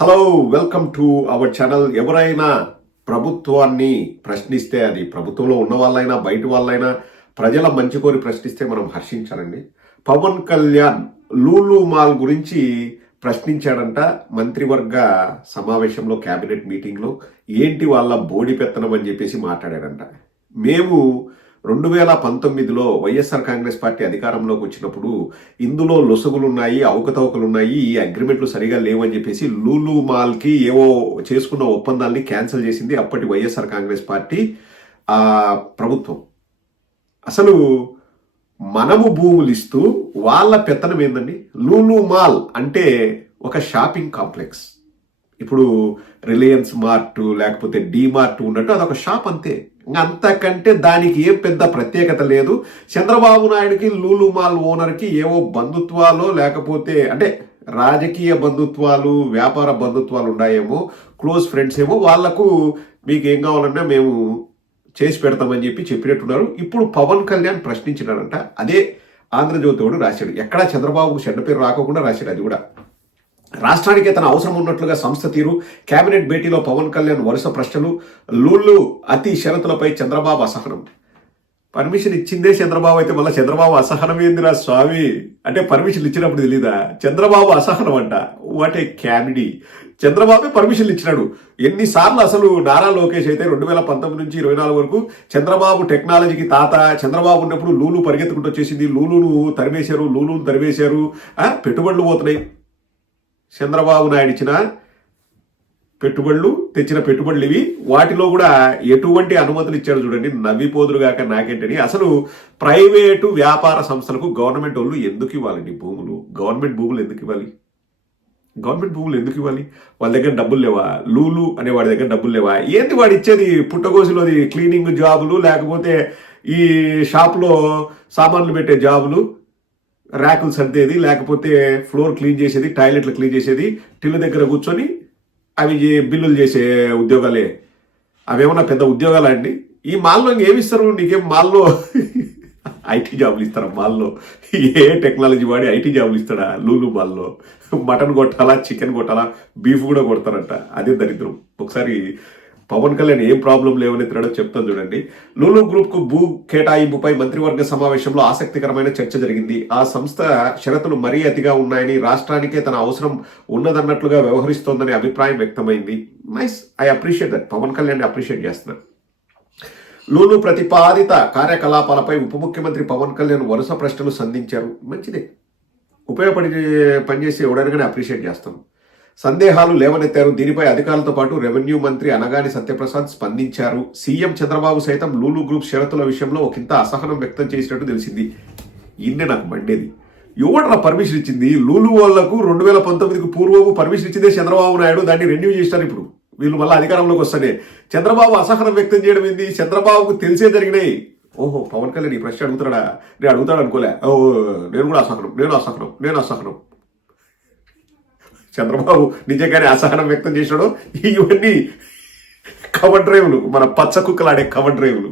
Hello welcome to our channel ఎవరైనా ప్రభుత్వాన్ని ప్రశ్నిస్తే అది ప్రభుత్వంలో ఉన్న వాళ్ళైనా బయట వాళ్ళైనా ప్రజల మంచి కోరి ప్రశ్నిస్తే మనం హర్షించాలండి. పవన్ కళ్యాణ్ లూలు మాల్ గురించి ప్రశ్నించాడంట మంత్రివర్గ సమావేశంలో క్యాబినెట్ మీటింగ్లో. ఏంటి వాళ్ళ బోడి పెత్తనం అని చెప్పేసి మాట్లాడాడంట. మేము రెండు వేల పంతొమ్మిదిలో వైఎస్ఆర్ కాంగ్రెస్ పార్టీ అధికారంలోకి వచ్చినప్పుడు ఇందులో లొసుగులున్నాయి అవకతవకలున్నాయి ఈ అగ్రిమెంట్లు సరిగా లేవని చెప్పేసి లూలు మాల్కి ఏవో చేసుకున్న ఒప్పందాల్ని క్యాన్సిల్ చేసింది అప్పటి వైఎస్ఆర్ కాంగ్రెస్ పార్టీ ప్రభుత్వం. అసలు మనము భూములు ఇస్తూ వాళ్ళ పెత్తనం ఏందండి? లూలు మాల్ అంటే ఒక షాపింగ్ కాంప్లెక్స్. ఇప్పుడు రిలయన్స్ మార్ట్ లేకపోతే డీ మార్ట్ ఉన్నట్టు అదొక షాప్ అంతే. అంతకంటే దానికి ఏం పెద్ద ప్రత్యేకత లేదు. చంద్రబాబు నాయుడుకి లూలు మాల్ ఓనర్కి ఏవో బంధుత్వాలో లేకపోతే అంటే రాజకీయ బంధుత్వాలు వ్యాపార బంధుత్వాలు ఉన్నాయేమో క్లోజ్ ఫ్రెండ్స్ ఏమో వాళ్ళకు మీకు ఏం కావాలన్నా మేము చేసి పెడతామని చెప్పి చెప్పినట్టున్నారు. ఇప్పుడు పవన్ కళ్యాణ్ ప్రశ్నించినాడంట. అదే ఆంధ్రజ్యోతి కూడా రాశాడు. ఎక్కడా చంద్రబాబు చెడ్డ పేరు రాకోకుండా రాశాడు అది కూడా. రాష్ట్రానికి తన అవసరం ఉన్నట్లుగా సంస్థ తీరు. కేబినెట్ భేటీలో పవన్ కళ్యాణ్ వరుస ప్రశ్నలు. లూళ్ళు అతి షరతులపై చంద్రబాబు అసహనం. పర్మిషన్ ఇచ్చిందే చంద్రబాబు అయితే మళ్ళీ చంద్రబాబు అసహనం ఏందిరా స్వామి? అంటే పర్మిషన్ ఇచ్చినప్పుడు తెలీదా? చంద్రబాబు అసహనం అంట. వాట్ ఏ క్యామిడీ చంద్రబాబు పర్మిషన్లు ఇచ్చినాడు. ఎన్నిసార్లు అసలు నారా లోకేష్ అయితే రెండు వేల పంతొమ్మిది నుంచి ఇరవై నాలుగు వరకు చంద్రబాబు టెక్నాలజీకి తాత చంద్రబాబు ఉన్నప్పుడు లూలు పరిగెత్తుకుంటూ వచ్చేసింది. లూలును తరిమేశారు లూలును తరిమేశారు. పెట్టుబడులు పోతున్నాయి. చంద్రబాబు నాయుడు ఇచ్చిన పెట్టుబడులు తెచ్చిన పెట్టుబడులు ఇవి. వాటిలో కూడా ఎటువంటి అనుమతులు ఇచ్చారు చూడండి. నవ్విపోదురుగాక నాకేంటని. అసలు ప్రైవేటు వ్యాపార సంస్థలకు గవర్నమెంట్ వాళ్ళు ఎందుకు ఇవ్వాలండి భూములు? గవర్నమెంట్ భూములు ఎందుకు ఇవ్వాలి? గవర్నమెంట్ భూములు ఎందుకు ఇవ్వాలి? వాళ్ళ దగ్గర డబ్బులు లేవా? లూలు అనే వాడి దగ్గర డబ్బులు లేవా? ఏంటి వాడు ఇచ్చేది పుట్టగోసులోది? క్లీనింగ్ జాబులు లేకపోతే ఈ షాప్లో సామాన్లు పెట్టే జాబులు? ర్యాకులు సర్దేది లేకపోతే ఫ్లోర్ క్లీన్ చేసేది టాయిలెట్లు క్లీన్ చేసేది టిల్లు దగ్గర కూర్చొని అవి బిల్లులు చేసే ఉద్యోగాలే. అవేమన్నా పెద్ద ఉద్యోగాలా అండి? ఈ మాల్లో ఏమి నీకేం మాల్లో ఐటీ జాబులు ఇస్తారా మాల్లో? ఏ టెక్నాలజీ వాడి ఐటీ జాబులు ఇస్తాడా లూలు మాల్లో? మటన్ కొట్టాలా చికెన్ కొట్టాలా బీఫ్ కూడా కొడతారంట. అదే దరిద్రం. ఒకసారి పవన్ కళ్యాణ్ ఏం ప్రాబ్లం లేవనెత్తాడో చెప్తాను చూడండి. లూలు గ్రూప్కు భూ కేటాయింపుపై మంత్రివర్గ సమావేశంలో ఆసక్తికరమైన చర్చ జరిగింది. ఆ సంస్థ షరతులు మరీ అతిగా ఉన్నాయని రాష్ట్రానికే తన అవసరం ఉన్నదన్నట్లుగా వ్యవహరిస్తోందనే అభిప్రాయం వ్యక్తమైంది. Nice I appreciate that Pawan Kalyan appreciate చేస్తున్నాను. లూలు ప్రతిపాదిత కార్యకలాపాలపై ఉప ముఖ్యమంత్రి పవన్ కళ్యాణ్ వరుస ప్రశ్నలు సంధించారు. మంచిదే. ఉపయోగపడి పనిచేసి ఎవడనగానే అప్రిషియేట్ చేస్తాను సందేహాలు లేవనెత్తారు. దీనిపై అధికారులతో పాటు రెవెన్యూ మంత్రి అనగాని సత్యప్రసాద్ స్పందించారు. సీఎం చంద్రబాబు సైతం లూలు గ్రూప్ షరతుల విషయంలో ఒకంత అసహనం వ్యక్తం చేసినట్టు తెలిసింది. ఇన్నే నాకు మండేది. ఎవడరా పర్మిషన్ ఇచ్చింది? లూలు వాళ్ళకు రెండు వేల పంతొమ్మిదికి పూర్వము పర్మిషన్ ఇచ్చిందే చంద్రబాబు నాయుడు. దాన్ని రెన్యూ చేసినారు ఇప్పుడు. వీళ్ళు మళ్ళీ అధికారంలోకి వస్తానే. చంద్రబాబు అసహనం వ్యక్తం చేయడం ఏంది? చంద్రబాబుకు తెలిసే జరిగినాయి. ఓహో పవన్ కళ్యాణ్ ఈ ప్రశ్న అడుగుతాడా నేను అడుగుతాడు అనుకోలే. ఓ నేను కూడా అసహనం నేను అసహనం నేను అసహనం. చంద్రబాబు నిజంగానే అసహనం వ్యక్తం చేసినాడు ఇవన్నీ కవర్ డ్రైవ్లు మన పచ్చ కుక్కలాడే కవర్ డ్రైవ్లు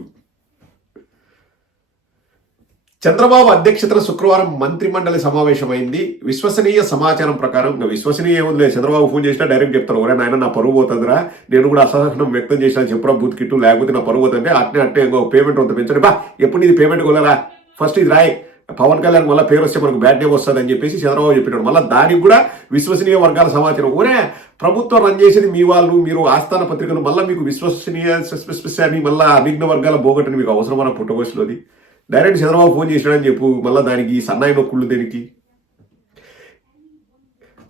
చంద్రబాబు అధ్యక్షతన శుక్రవారం మంత్రిమండలి సమావేశమైంది. విశ్వసనీయ సమాచారం ప్రకారం ఇంకా విశ్వసనీయ ఏముంది చంద్రబాబు ఫోన్ చేసినా డైరెక్ట్ చెప్తారు ఒరే నాయన నా పరువు పోతుందిరా. నేను కూడా అసహనం వ్యక్తం చేసినా చెప్పురా బూత్ కిట్టు లేకపోతే నా పరువు పోతుంటే అట్నే అట్టే ఇంకో పేమెంట్ అంత పెంచండి. బా ఎప్పుడు ఇది పేమెంట్ కొలరా ఫస్ట్ ఇది రాయ్. పవన్ కళ్యాణ్ మళ్ళీ పేరు వస్తే మనకు బ్యాడ్ డే వస్తుంది అని చెప్పేసి చంద్రబాబు చెప్పినాడు. మళ్ళీ దానికి కూడా విశ్వసనీయ వర్గాల సమాచారం. ఊరే ప్రభుత్వం రన్ చేసేది మీ వాళ్ళు మీరు ఆస్థాన పత్రికలు మళ్ళీ మీకు విశ్వసనీయ అని మళ్ళీ అభిజ్ఞ వర్గాల బోగట్టని మీకు అవసరమైన పుట్టగోసులోది డైరెక్ట్ చంద్రబాబు ఫోన్ చేసినాడని చెప్పు మళ్ళీ దానికి సన్నాయి నొక్కుళ్ళు దేనికి?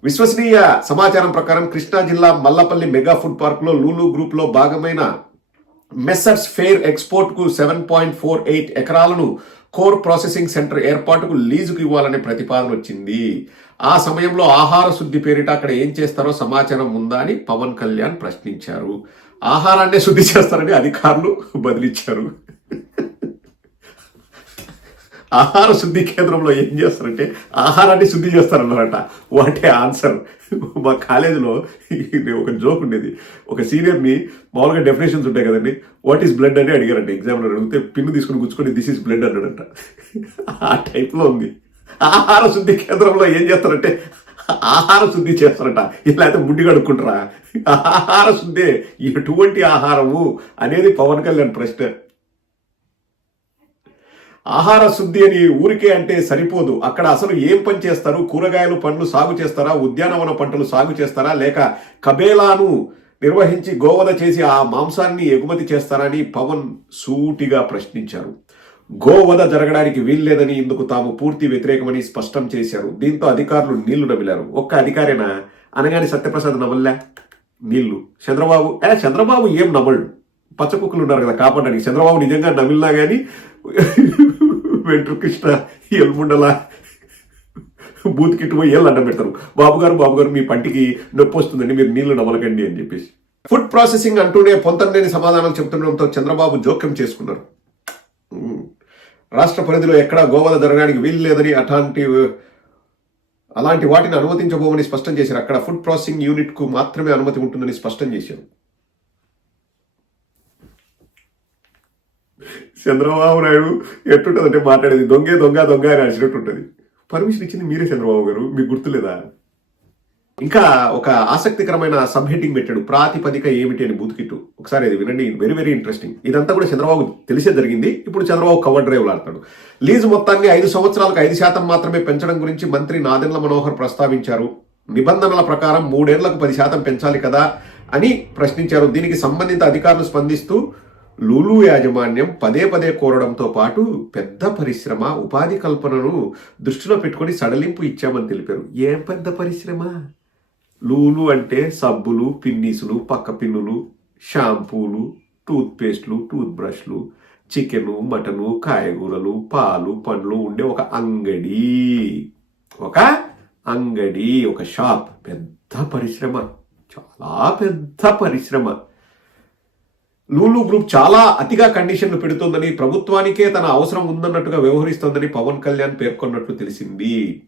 విశ్వసనీయ సమాచారం ప్రకారం కృష్ణా జిల్లా మల్లపల్లి మెగా ఫుడ్ పార్క్లో లూలు గ్రూప్లో భాగమైన మెస్సర్స్ ఫెయిర్ ఎక్స్పోర్ట్కు సెవెన్ పాయింట్ ఫోర్ ఎయిట్ ఎకరాలను కోర్ ప్రాసెసింగ్ సెంటర్ ఏర్పాటుకు లీజుకు ఇవ్వాలనే ప్రతిపాదన వచ్చింది. ఆ సమయంలో ఆహార శుద్ధి పేరిట అక్కడ ఏం చేస్తారో సమాచారం ఉందా అని పవన్ కళ్యాణ్ ప్రశ్నించారు. ఆహారాన్నే శుద్ధి చేస్తారని అధికారులు బదిలిచ్చారు. ఆహార శుద్ధి కేంద్రంలో ఏం చేస్తారంటే ఆహారాన్ని శుద్ధి చేస్తారన్నారట. వాటే ఆన్సర్ మా కాలేజీలో ఒక జోక్ ఉండేది. ఒక సీనియర్ని మామూలుగా డెఫినేషన్స్ ఉంటాయి కదండి. వాట్ ఈస్ బ్లడ్ అని అడిగారంట ఎగ్జామ్లో. అడిగితే పిన్ను తీసుకుని గుచ్చుకొని దిస్ ఈస్ బ్లడ్ అన్నాడంట. ఆ టైప్లో ఉంది. ఆహార శుద్ధి కేంద్రంలో ఏం చేస్తారంటే ఆహార శుద్ధి చేస్తారట. ఇలా అయితే ముడ్డి కడుక్కుంటారా? ఆహార శుద్ధి. ఎటువంటి ఆహారము అనేది పవన్ కళ్యాణ్ ప్రశ్న. ఆహార శుద్ధి అని ఊరికే అంటే సరిపోదు. అక్కడ అసలు ఏం పని చేస్తారు? కూరగాయలు పండ్లు సాగు చేస్తారా? ఉద్యానవన పంటలు సాగు చేస్తారా? లేక కబేలాను నిర్వహించి గోవధ చేసి ఆ మాంసాన్ని ఎగుమతి చేస్తారని పవన్ సూటిగా ప్రశ్నించారు. గోవధ జరగడానికి వీల్లేదని ఇందుకు తాము పూర్తి వ్యతిరేకమని స్పష్టం చేశారు. దీంతో అధికారులు నీళ్ళు నమిలారు. ఒక్క అధికారేనా? అనగానే సత్యప్రసాద్ నమల్లా? నీళ్ళు. చంద్రబాబు ఏ చంద్రబాబు ఏం నమళ్ళు? పచ్చకుక్కలు ఉన్నారు కదా కాపాడడానికి. చంద్రబాబు నిజంగా నమిలినా కానీ వెంట్రుకృష్ణ ఎల్ముండల బూత్ కిట్టు పోయి ఏళ్ళు అడ్డం పెడతారు బాబుగారు బాబుగారు మీ పంటికి నొప్పి వస్తుందండి మీరు నీళ్ళు నమలకండి అని చెప్పేసి. ఫుడ్ ప్రాసెసింగ్ అంటూనే పొంతనలేని సమాధానాలు చెప్తుండడంతో చంద్రబాబు జోక్యం చేసుకున్నారు. రాష్ట్ర పరిధిలో ఎక్కడా గోవల జరగడానికి వీలు లేదని అట్లాంటి అలాంటి వాటిని అనుమతించబోమని స్పష్టం చేశారు. అక్కడ ఫుడ్ ప్రాసెసింగ్ యూనిట్కు మాత్రమే అనుమతి ఉంటుందని స్పష్టం చేశారు. చంద్రబాబు నాయుడు ఎట్టుంటదంటే మాట్లాడేది దొంగే దొంగ దొంగ అని అడిచినట్టు ఉంటుంది పర్మిషన్ ఇచ్చింది మీరే చంద్రబాబు గారు మీకు గుర్తులేదా? ఇంకా ఒక ఆసక్తికరమైన సబ్ హెడ్డింగ్ పెట్టాడు ప్రాతిపదిక ఏమిటి అని బూత్కిట్టు ఒకసారి అది వినండి వెరీ వెరీ ఇంట్రెస్టింగ్ ఇదంతా కూడా చంద్రబాబు తెలిసే జరిగింది ఇప్పుడు చంద్రబాబు కవర్ డ్రైవ్ ఆడతాడు. లీజు మొత్తాన్ని ఐదు సంవత్సరాలకు ఐదు శాతం మాత్రమే పెంచడం గురించి మంత్రి నాదెండ్ల మనోహర్ ప్రస్తావించారు. నిబంధనల ప్రకారం మూడేళ్ళకు పది శాతం పెంచాలి కదా అని ప్రశ్నించారు. దీనికి సంబంధిత అధికారులు స్పందిస్తూ లూలు యాజమాన్యం పదే పదే కోరడంతో పాటు పెద్ద పరిశ్రమ ఉపాధి కల్పనను దృష్టిలో పెట్టుకొని సడలింపు ఇచ్చామని తెలిపారు. ఏం పెద్ద పరిశ్రమ? లూలు అంటే సబ్బులు పిన్నీసులు పక్క పిన్నులు షాంపూలు టూత్ పేస్ట్లు టూత్ బ్రష్లు చికెను మటను కాయగూరలు పాలు పండ్లు ఉండే ఒక అంగడి. ఒక అంగడి ఒక షాప్. పెద్ద పరిశ్రమ. చాలా పెద్ద పరిశ్రమ. లూలు గ్రూప్ చాలా అతిగా కండిషన్లు పెడుతోందని ప్రభుత్వానికే తన అవసరం ఉందన్నట్టుగా వ్యవహరిస్తోందని పవన్ కళ్యాణ్ పేర్కొన్నట్లు తెలిసింది.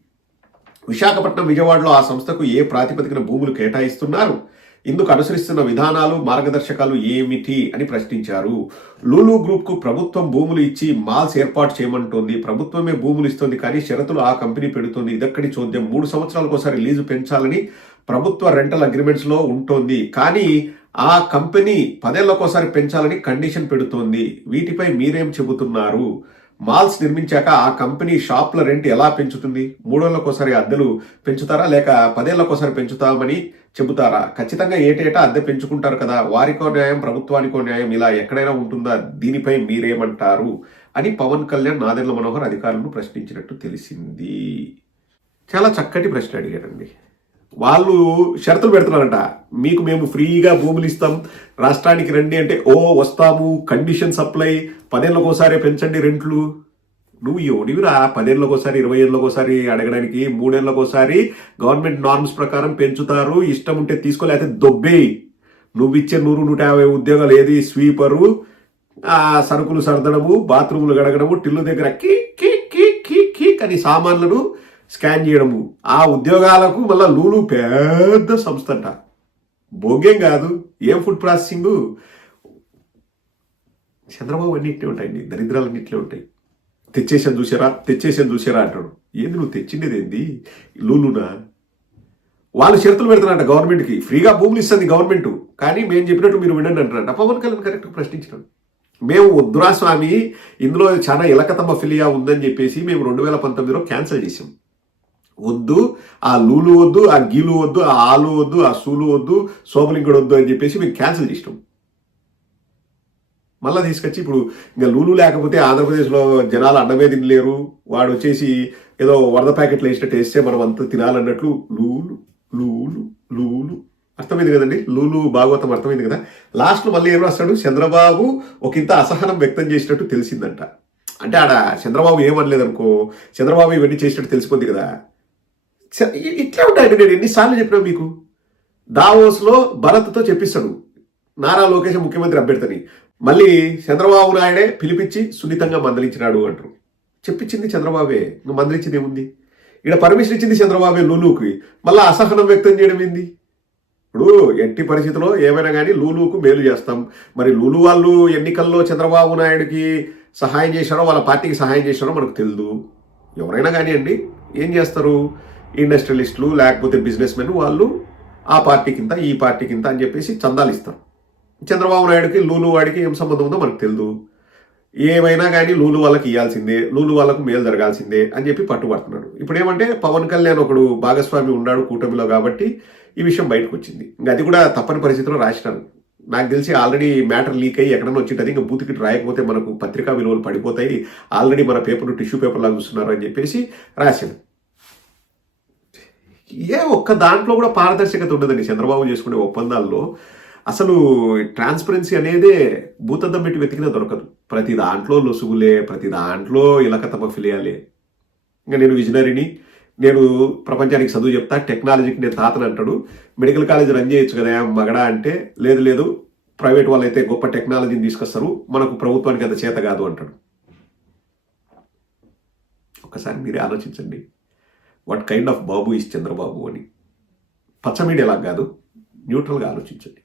విశాఖపట్నం విజయవాడలో ఆ సంస్థకు ఏ ప్రాతిపదికన భూములు కేటాయిస్తున్నారు? ఇందుకు అనుసరిస్తున్న విధానాలు మార్గదర్శకాలు ఏమిటి అని ప్రశ్నించారు. లూలు గ్రూప్కు ప్రభుత్వం భూములు ఇచ్చి మాల్స్ ఏర్పాటు చేయమంటోంది. ప్రభుత్వమే భూములు ఇస్తుంది కానీ షరతులు ఆ కంపెనీ పెడుతుంది. ఇదక్కడి చూద్దాం మూడు సంవత్సరాలకు ఒకసారి లీజు పెంచాలని ప్రభుత్వ రెంటల్ అగ్రిమెంట్స్లో ఉంటుంది. కానీ ఆ కంపెనీ పదేళ్ళకోసారి పెంచాలని కండిషన్ పెడుతోంది. వీటిపై మీరేం చెబుతున్నారు? మాల్స్ నిర్మించాక ఆ కంపెనీ షాప్ల రెంట్ ఎలా పెంచుతుంది? మూడేళ్ళకోసారి అద్దెలు పెంచుతారా? లేక పదేళ్ళకోసారి పెంచుతామని చెబుతారా? ఖచ్చితంగా ఏటేటా అద్దె పెంచుకుంటారు కదా? వారికో న్యాయం ప్రభుత్వానికో న్యాయం ఇలా ఎక్కడైనా ఉంటుందా? దీనిపై మీరేమంటారు? అని పవన్ కళ్యాణ్ నాదెండ్ల మనోహర్ అధికారులను ప్రశ్నించినట్టు తెలిసింది. చాలా చక్కటి ప్రశ్న అడిగారండి వాళ్ళు షరతులు పెడుతున్నారంట. మీకు మేము ఫ్రీగా భూములు ఇస్తాం. రాష్ట్రానికి రండి అంటే ఓ వస్తాము కండిషన్ సప్లై పదేళ్ళకోసారి పెంచండి రెంట్లు. నువ్వు ఎవడివిరా? ఒకసారి ఇరవై ఏళ్ళకోసారి అడగడానికి మూడేళ్ళకోసారి గవర్నమెంట్ నార్మ్స్ ప్రకారం పెంచుతారు. ఇష్టం ఉంటే తీసుకోలేకపోతే దొబ్బే నువ్వు ఇచ్చే నూరు నూట యాభై ఉద్యోగాలు ఏది? స్వీపరు సరుకులు సర్దడము బాత్రూములు గడగడము టిల్లు దగ్గర కీ కీ కీ కీ కీ అని సామాన్లను స్కాన్ చేయడము. ఆ ఉద్యోగాలకు మళ్ళీ లూలు పెద్ద సంస్థ అంట భోగ్యం కాదు ఏం ఫుడ్ ప్రాసెసింగ్ చంద్రబాబు అన్ని ఉంటాయండి దరిద్రాలు అన్ని ఉంటాయి. తెచ్చేసాను చూసారా తెచ్చేసాను చూసారా అంటాడు. ఏంది నువ్వు తెచ్చిండేది ఏంది? లూలునా? వాళ్ళు షరతులు పెడుతున్నారంట గవర్నమెంట్కి. ఫ్రీగా భూములు ఇస్తుంది గవర్నమెంట్. కానీ మేము చెప్పినట్టు మీరు వినండి అంటారంట పవన్ కళ్యాణ్ కరెక్ట్ ప్రశ్నించినాడు. మేము వద్దురా స్వామి ఇందులో చాలా ఇలకతమ్మ ఫిలియా ఉందని చెప్పేసి మేము రెండు వేల పంతొమ్మిదిలో క్యాన్సిల్ చేసాం వద్దు ఆ లూలు వద్దు ఆ గీలు వద్దు ఆ ఆలు వద్దు ఆ సూలు వద్దు సోమలింగుడు వద్దు అని చెప్పేసి మేము క్యాన్సిల్ చేసినాం. మళ్ళీ తీసుకొచ్చి ఇప్పుడు ఇంకా లూలు లేకపోతే ఆంధ్రప్రదేశ్లో జనాలు అన్నమే తినలేరు వాడు వచ్చేసి ఏదో వరద ప్యాకెట్లు వేసినట్టు వేస్తే మనం అంతా తినాలన్నట్లు లూలు లూలు లూలు. అర్థమైంది కదండి? లూలు భాగవతం అర్థమైంది కదా? లాస్ట్లో మళ్ళీ ఏం రాస్తాడు? చంద్రబాబు ఒక ఇంత అసహనం వ్యక్తం చేసినట్టు తెలిసిందంట. అంటే ఆడ చంద్రబాబు ఏమనలేదనుకో చంద్రబాబు ఇవన్నీ చేసినట్టు తెలిసిపోద్ది కదా? ఇట్లా ఉంటాయండి నేను ఎన్నిసార్లు చెప్పినా మీకు. దావోస్లో భరత్తో చెప్పిస్తాడు. నారా లోకేష్ ముఖ్యమంత్రి అభ్యర్థిని. మళ్ళీ చంద్రబాబు నాయుడే పిలిపించి సున్నితంగా మందలించినాడు అంటారు. చెప్పించింది చంద్రబాబే. నువ్వు మందలించింది ఏముంది? ఇక్కడ పర్మిషన్ ఇచ్చింది చంద్రబాబే లూలుకి. మళ్ళీ అసహనం వ్యక్తం చేయడం ఏంది? ఇప్పుడు ఎట్టి పరిస్థితిలో ఏమైనా కానీ లూలుకు మేలు చేస్తాం. మరి లూలు వాళ్ళు ఎన్నికల్లో చంద్రబాబు నాయుడుకి సహాయం చేశారో వాళ్ళ పార్టీకి సహాయం చేశారో మనకు తెలియదు ఎవరైనా కానివ్వండి ఏం చేస్తారు? ఇండస్ట్రియలిస్టులు లేకపోతే బిజినెస్ మెన్ వాళ్ళు ఆ పార్టీ కింద ఈ పార్టీ కింద అని చెప్పేసి చందాలు ఇస్తారు. చంద్రబాబు నాయుడుకి లూలు వాడికి ఏం సంబంధం ఉందో మనకు తెలియదు ఏమైనా కానీ లూలు వాళ్ళకి ఇవ్వాల్సిందే లూలు వాళ్ళకు మేలు జరగాల్సిందే అని చెప్పి పట్టుబడుతున్నాడు. ఇప్పుడు ఏమంటే పవన్ కళ్యాణ్ ఒకడు భాగస్వామి ఉన్నాడు కూటమిలో కాబట్టి ఈ విషయం బయటకు వచ్చింది. ఇంకా అది కూడా తప్పని పరిస్థితిలో రాసినారు. నాకు తెలిసి ఆల్రెడీ మ్యాటర్ లీక్ అయ్యి ఎక్కడన్నా వచ్చింటుంది ఇంకా బూతికి రాయకపోతే మనకు పత్రికా విలువలు పడిపోతాయి ఆల్రెడీ మన పేపర్ టిష్యూ పేపర్లా చూస్తున్నారు అని చెప్పేసి రాశాను ఏ ఒక్క దాంట్లో కూడా పారదర్శకత ఉండదండి. చంద్రబాబు చేసుకునే ఒప్పందాల్లో అసలు ట్రాన్స్పరెన్సీ అనేదే భూతద్దం పెట్టి వెతికినా దొరకదు. ప్రతి దాంట్లో లొసుగులే ప్రతి దాంట్లో ఇలక తమ ఫిలియాలే ఇంకా నేను విజనరీని నేను ప్రపంచానికి చదువు చెప్తా టెక్నాలజీకి నేను తాతను అంటాడు. మెడికల్ కాలేజ్ రన్ చేయొచ్చు కదా మగడా అంటే? లేదు లేదు. ప్రైవేట్ వాళ్ళు అయితే గొప్ప టెక్నాలజీని తీసుకొస్తారు. మనకు ప్రభుత్వానికి అంత చేత కాదు అంటాడు. ఒకసారి మీరే ఆలోచించండి. What kind of Babu is Chandrababu అని. పచ్చ మీడియా లాగా కాదు న్యూట్రల్గా ఆలోచించండి.